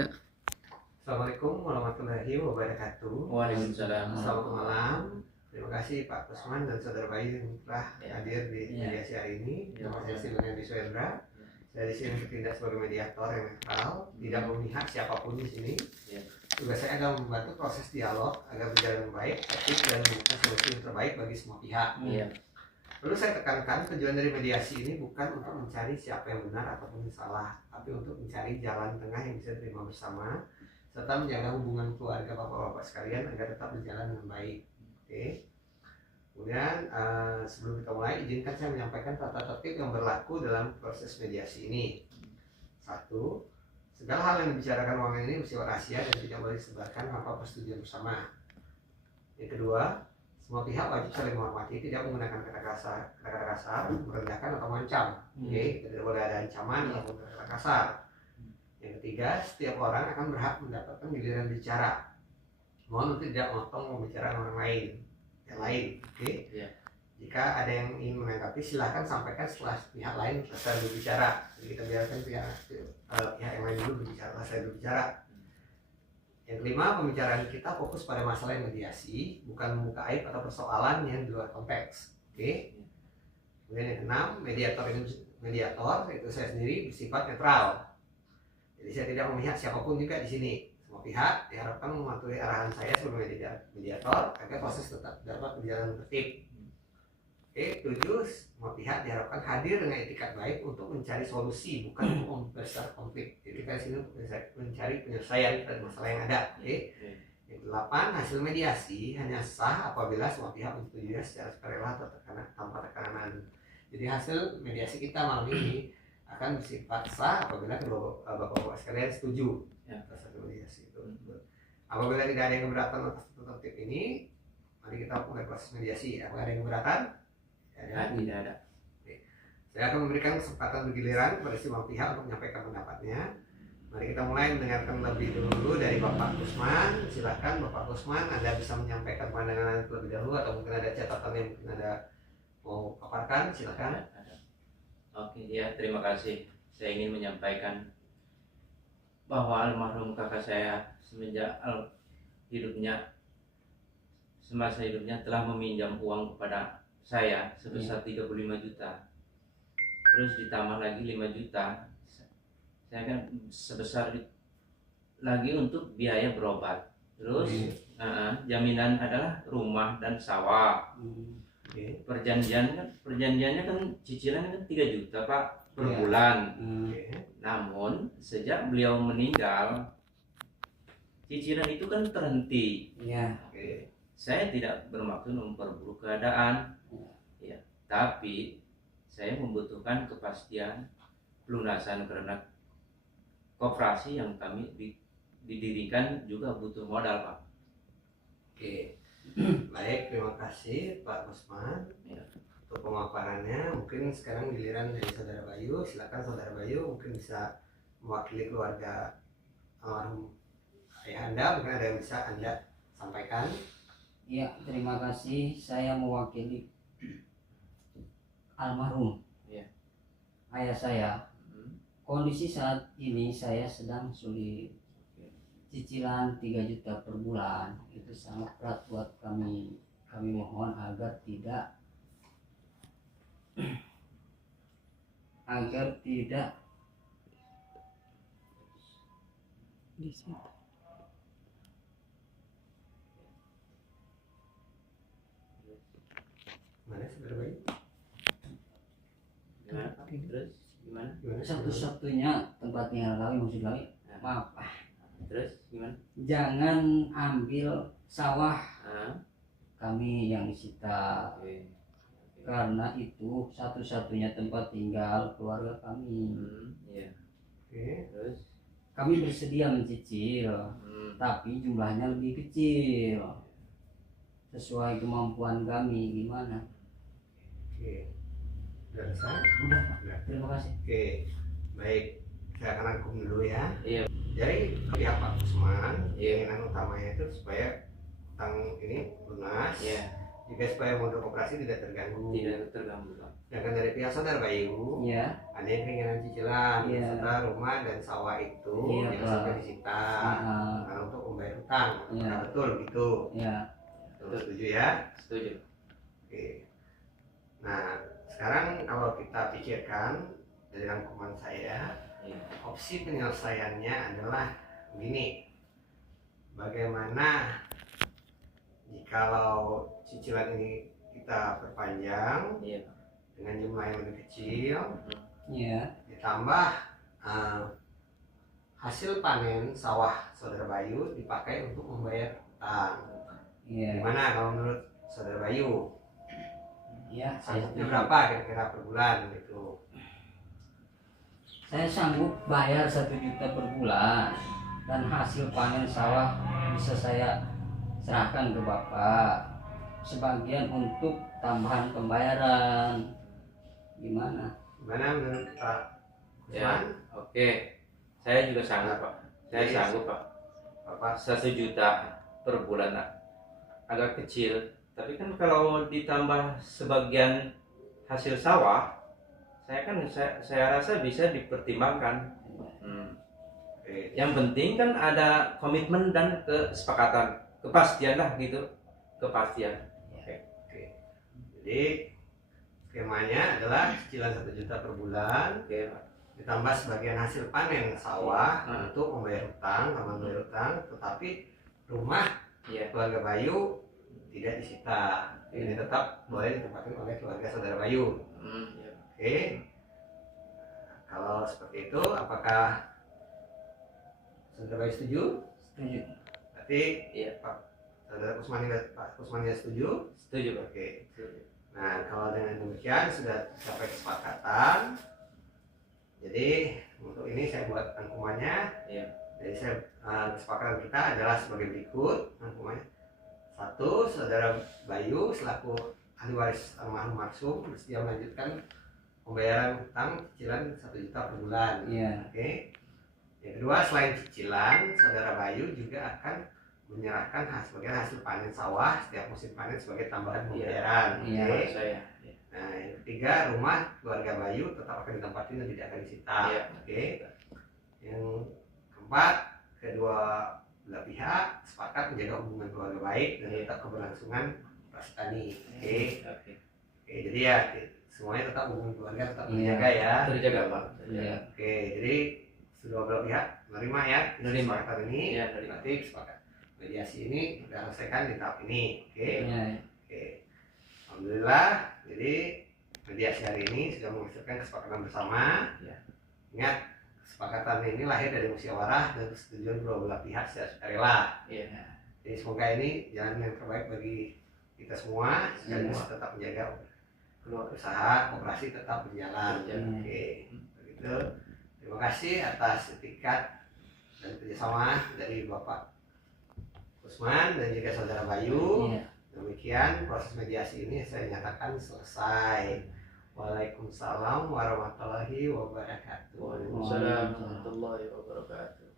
Assalamualaikum warahmatullahi wabarakatuh. Waalaikumsalam. Selamat malam. Terima kasih Pak Kusman dan Saudara Bayu yang telah hadir di mediasi hari ini. Nama saya Silvian Diswendra. Saya di sini bertindak sebagai mediator yang netral, tidak memihak siapapun di sini. Tugas saya adalah membantu proses dialog agar berjalan baik, tertib dan menemukan solusi yang terbaik bagi semua pihak. Perlu saya tekankan, tujuan dari mediasi ini bukan untuk mencari siapa yang benar ataupun yang salah, tapi untuk mencari jalan tengah yang bisa diterima bersama, serta menjaga hubungan keluarga bapak-bapak sekalian agar tetap berjalan dengan baik. Oke. Kemudian sebelum kita mulai, izinkan saya menyampaikan tata tertib yang berlaku dalam proses mediasi ini. 1. Segala hal yang dibicarakan ruangan ini bersifat rahasia dan tidak boleh disebarkan tanpa persetujuan bersama. Yang kedua, semua pihak wajib saling menghormati, tidak menggunakan kata-kata kasar, merendahkan atau mengancam. Oke, tidak boleh ada ancaman ataupun kata-kata kasar. Yang ketiga, setiap orang akan berhak mendapatkan giliran bicara. Mohon untuk tidak memotong pembicaraan orang lain. Yang lain, oke? Jika ada yang ingin menanggapi, silahkan sampaikan setelah pihak lain selesai berbicara. Jadi kita biarkan pihak yang lain dulu berbicara, selesai berbicara. Yang kelima, pembicaraan kita fokus pada masalah yang mediasi, bukan membuka aib atau persoalan yang di luar konteks. Oke? Kemudian yang keenam, mediator itu saya sendiri bersifat netral. Jadi saya tidak memihak siapapun juga di sini. Semua pihak diharapkan mematuhi arahan saya sebagai mediator agar proses tetap dapat berjalan tertib. Oke, 7. Semua pihak diharapkan hadir dengan etikat baik untuk mencari solusi, bukan untuk membesar konflik. Jadi kita sini untuk mencari penyelesaian pada masalah yang ada. Oke. Yang 8. Hasil mediasi hanya sah apabila semua pihak menyetujuinya secara sukarela atau tanpa tekanan. Jadi hasil mediasi kita malam ini akan bersifat sah apabila kedua bapak-bapak sekalian setuju atas hasil mediasi itu. Apabila tidak ada yang keberatan atas tertib ini, mari kita mulai proses mediasi. Apakah ada yang keberatan? Tidak ada. Oke. Saya akan memberikan kesempatan bergiliran kepada semua pihak untuk menyampaikan pendapatnya. Mari kita mulai mendengarkan lebih dulu dari Bapak Kusman. Silakan Bapak Kusman, Anda bisa menyampaikan pandangan terlebih dahulu atau mungkin ada catatan yang mungkin Anda mau paparkan. Silakan. Oke, ya, terima kasih. Saya ingin menyampaikan bahwa almarhum kakak saya semenjak semasa hidupnya telah meminjam uang kepada saya sebesar 35 juta. Terus ditambah lagi 5 juta. Saya kan sebesar lagi untuk biaya berobat. Terus jaminan adalah rumah dan sawah. Perjanjiannya kan cicilan kan 3 juta Pak per bulan. Namun sejak beliau meninggal, cicilan itu kan terhenti. Saya tidak bermaksud memperburuk keadaan, tapi saya membutuhkan kepastian pelunasan karena koperasi yang kami didirikan juga butuh modal Pak. Oke. Baik, terima kasih Pak Kusman untuk pemaparannya. Mungkin sekarang giliran dari Saudara Bayu. Silakan Saudara Bayu, mungkin bisa mewakili keluarga almarhum ayah Anda. Mungkin ada yang bisa Anda sampaikan. Ya, terima kasih. Saya mewakili almarhum ayah saya. Kondisi saat ini saya sedang sulit. Cicilan 3 juta per bulan itu sangat berat buat kami. Kami mohon agar tidak di situ. Mana Saudara Bayu? Terus gimana? satu-satunya tempat tinggal kami, maksud kami, maaf, Terus gimana? jangan ambil sawah kami yang disita. Karena itu satu-satunya tempat tinggal keluarga kami. Terus Kami bersedia mencicil, tapi jumlahnya lebih kecil sesuai kemampuan kami. Gimana? Oke. Sudah selesai? Udah Pak. Terima kasih. Oke. Baik. Saya akan rangkum dulu ya. Jadi pihak Pak Kusman, keinginan utamanya itu supaya utang ini lunas, juga supaya modal operasi tidak terganggu. tidak terganggu Pak. Sedangkan dari pihak Saudara Bayu, ada yang keringanan cicilan Iya. serta rumah dan sawah itu Iya, yang Pak. sampai disita Ah, untuk membayar hutang. Iya. Nah, betul gitu. ya. Betul, setuju ya? Setuju. Oke. Nah, sekarang kalau kita pikirkan dari rangkuman saya, Iya. opsi penyelesaiannya adalah begini. Bagaimana jikalau cicilan ini kita perpanjang Iya. dengan jumlah yang lebih kecil, Iya. ditambah hasil panen sawah Saudara Bayu dipakai untuk membayar hutang. Iya. Gimana kalau menurut Saudara Bayu? Iya, saya Sanggupnya setuju. berapa kira-kira per bulan gitu? Saya sanggup bayar 1 juta per bulan dan hasil panen sawah bisa saya serahkan ke Bapak. Sebagian untuk tambahan pembayaran. Gimana? Gimana menurut Pak Ya. Kusman? Oke. Saya juga sanggup, Pak. Saya Yes. sanggup, Pak. Bapak 1 juta per bulan, Pak. Agak kecil, tapi kan kalau ditambah sebagian hasil sawah, saya rasa bisa dipertimbangkan. oke. Yang penting kan ada komitmen dan kesepakatan, kepastian lah gitu, kepastian. Jadi skemanya adalah cicilan 1 juta per bulan Oke, Pak. ditambah sebagian hasil panen sawah Hmm. untuk membayar hutang, tambahan membayar hutang, tetapi rumah Iya. keluarga Bayu tidak disita. Ini tetap boleh ditempatkan oleh keluarga Saudara Bayu. Iya. Oke. Kalau seperti itu, apakah Saudara Bayu setuju? Setuju. Berarti Iya. Saudara Pak Kusman ya setuju? Setuju, Pak. Oke. Setuju. Nah, kalau dengan demikian sudah sampai kesepakatan. Jadi untuk ini saya buat rangkumannya. Iya. Jadi kesepakatan kita adalah sebagai berikut rangkumannya. 1. Saudara Bayu selaku ahli waris almarhum marsum bersedia melanjutkan pembayaran hutang cicilan 1 juta per bulan. Iya. Oke. Yang kedua, selain cicilan, Saudara Bayu juga akan menyerahkan sebagian hasil panen sawah setiap musim panen sebagai tambahan pembayaran. Iya. Oke. Saya. Iya. Nah, yang ketiga, rumah keluarga Bayu tetap akan ditempati dan tidak akan disita. Iya. Oke. Yang keempat, kedua belah pihak sepakat menjaga hubungan keluarga baik dan tetap keberlangsungan operasi tani. Oke. Oke. Oke, jadi ya semuanya tetap hubungan keluarga tetap Iya. terjaga ya. Terjaga, Pak. Iya. Oke, jadi kedua belah pihak menerima ya Menerima. kesepakatan ini. Iya, menerima. Berarti kesepakatan mediasi ini sudah selesaikan di tahap ini. Oke. Iya. Oke. Alhamdulillah, jadi mediasi hari ini sudah menghasilkan kesepakatan bersama. Ya. Ingat, kesepakatan ini lahir dari musyawarah dan persetujuan kedua belah pihak secara sukarela. Iya. Jadi semoga ini jalan yang terbaik bagi kita semua, sekaligus tetap menjaga usaha operasi tetap berjalan. Berjalan. Oke, begitu. Terima kasih atas etikat dan kerjasama dari Bapak Kusman dan juga Saudara Bayu. Iya. Demikian proses mediasi ini saya nyatakan selesai. Waalaikumsalam warahmatullahi wabarakatuh. Waalaikumsalam warahmatullahi wabarakatuh.